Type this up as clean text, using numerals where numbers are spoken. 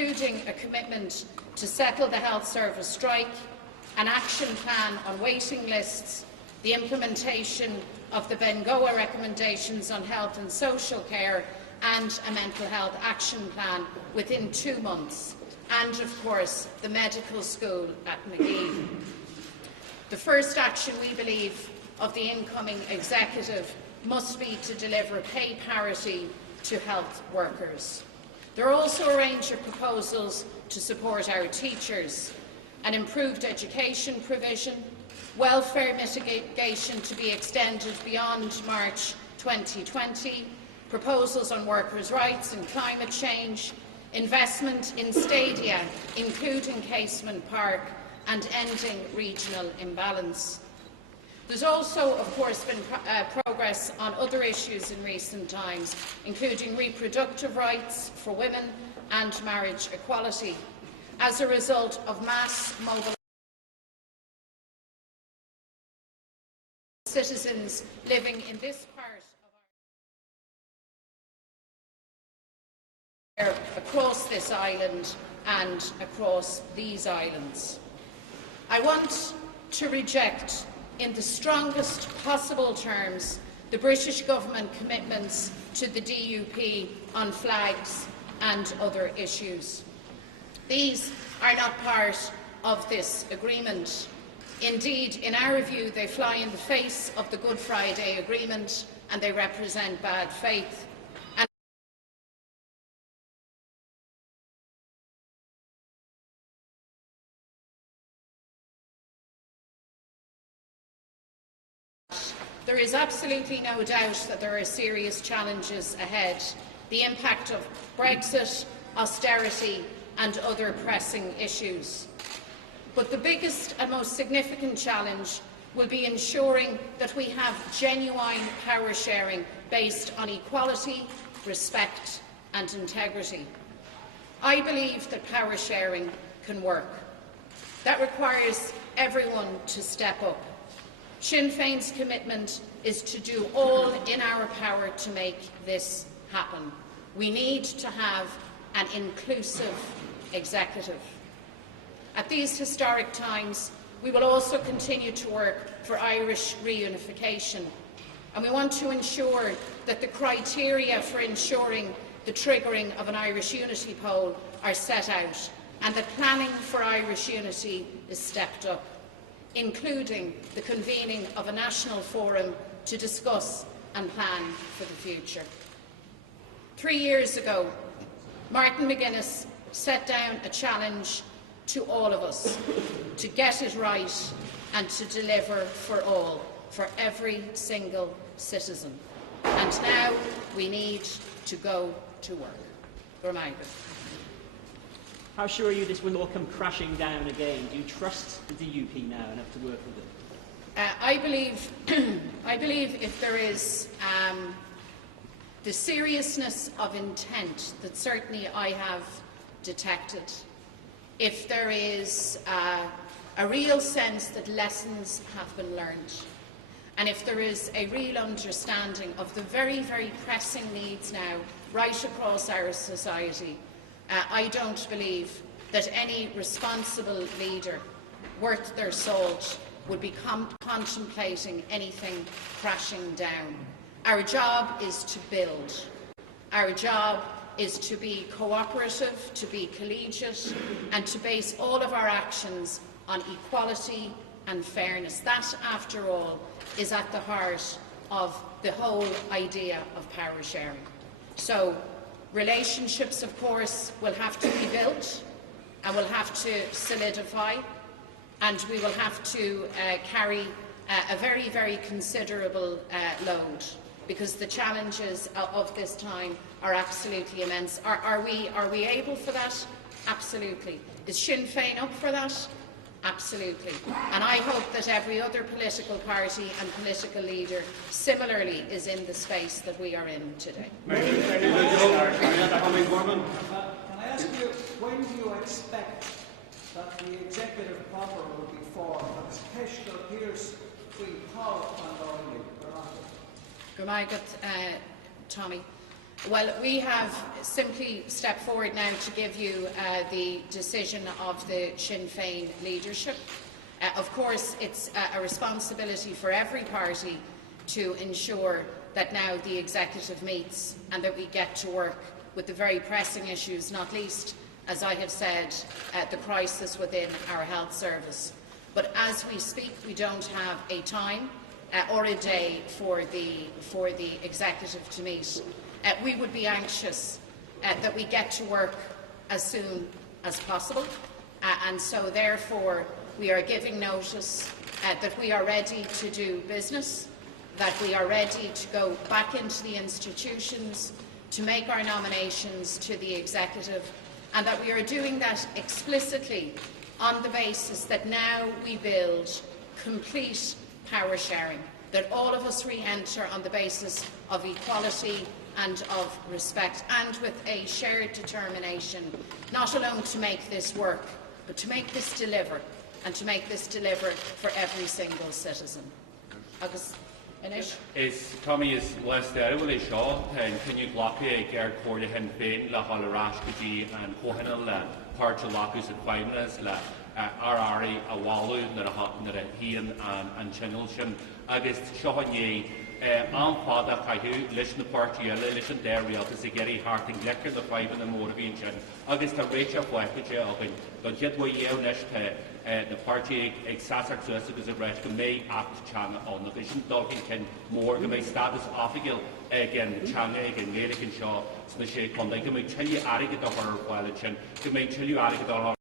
including a commitment to settle the health service strike, an action plan on waiting lists, the implementation of the Bengoa recommendations on health and social care, and a mental health action plan within 2 months, and of course the medical school at Magee. The first action, we believe, of the incoming executive must be to deliver pay parity to health workers. There are also a range of proposals to support our teachers: an improved education provision, welfare mitigation to be extended beyond March 2020, proposals on workers' rights and climate change, investment in stadia, including Casement Park, and ending regional imbalance. There's also, of course, been progress on other issues in recent times, including reproductive rights for women and marriage equality, as a result of mass mobilisation of citizens living in this part of our across this island and across these islands. I want to reject in the strongest possible terms the British Government commitments to the DUP on flags and other issues. These are not part of this agreement. Indeed, in our view, they fly in the face of the Good Friday Agreement and they represent bad faith. There is absolutely no doubt that there are serious challenges ahead: the impact of Brexit, austerity and other pressing issues. But the biggest and most significant challenge will be ensuring that we have genuine power sharing based on equality, respect and integrity. I believe that power sharing can work. That requires everyone to step up. Sinn Féin's commitment is to do all in our power to make this happen. We need to have an inclusive executive. At these historic times, we will also continue to work for Irish reunification, and we want to ensure that the criteria for ensuring the triggering of an Irish unity poll are set out and that planning for Irish unity is stepped up, including the convening of a national forum to discuss and plan for the future. 3 years ago, Martin McGuinness set down a challenge to all of us to get it right and to deliver for all, for every single citizen. And now we need to go to work. How sure are you this will all come crashing down again? Do you trust the DUP now enough to work with it? I believe if there is the seriousness of intent that certainly I have detected, if there is a real sense that lessons have been learned, and if there is a real understanding of the very, very pressing needs now right across our society, I don't believe that any responsible leader worth their salt would be contemplating anything crashing down. Our job is to build. Our job is to be cooperative, to be collegiate, and to base all of our actions on equality and fairness. That, after all, is at the heart of the whole idea of power sharing. So, relationships, of course, will have to be built and will have to solidify, and we will have to carry a very, very considerable load, because the challenges of this time are absolutely immense. Are we able for that? Absolutely. Is Sinn Féin up for that? Absolutely. And I hope that every other political party and political leader similarly is in the space that we are in today. Can I ask you, when do you expect that the executive proper will be formed? And special appears between Paul and Orly. Good, Tommy. Well, we have simply stepped forward now to give you the decision of the Sinn Fein leadership. Of course, it's a responsibility for every party to ensure that now the executive meets and that we get to work with the very pressing issues, not least, as I have said, the crisis within our health service. But as we speak, we don't have a time or a day for the executive to meet. We would be anxious that we get to work as soon as possible, and so therefore we are giving notice that we are ready to do business, that we are ready to go back into the institutions, to make our nominations to the executive, and that we are doing that explicitly on the basis that now we build complete power sharing, that all of us re-enter on the basis of equality and of respect, and with a shared determination, not alone to make this work, but to make this deliver, and to make this deliver for every single citizen. Agus, Inish? Is Tommy is less there, will he show? And can you block a gear cord Sinn Fein, la Hollarashkaji, and Cohenel, Parch Locus and 5 minutes, la Arari, a Wallu, that a Hean and Channelshin, August Shohanye. An fada caiú leis na party leis an dairy agus I geri harting lekker the 5 in the motivation agus tá réite fleite agin go jetwa yew neis the party ag sasak so agus a brecht go mé act chang on the vision dolphin ken more go mé status ofigil again chang again American shaw sna sé kon go mé tell you arig the horror while chin go mé tell you arig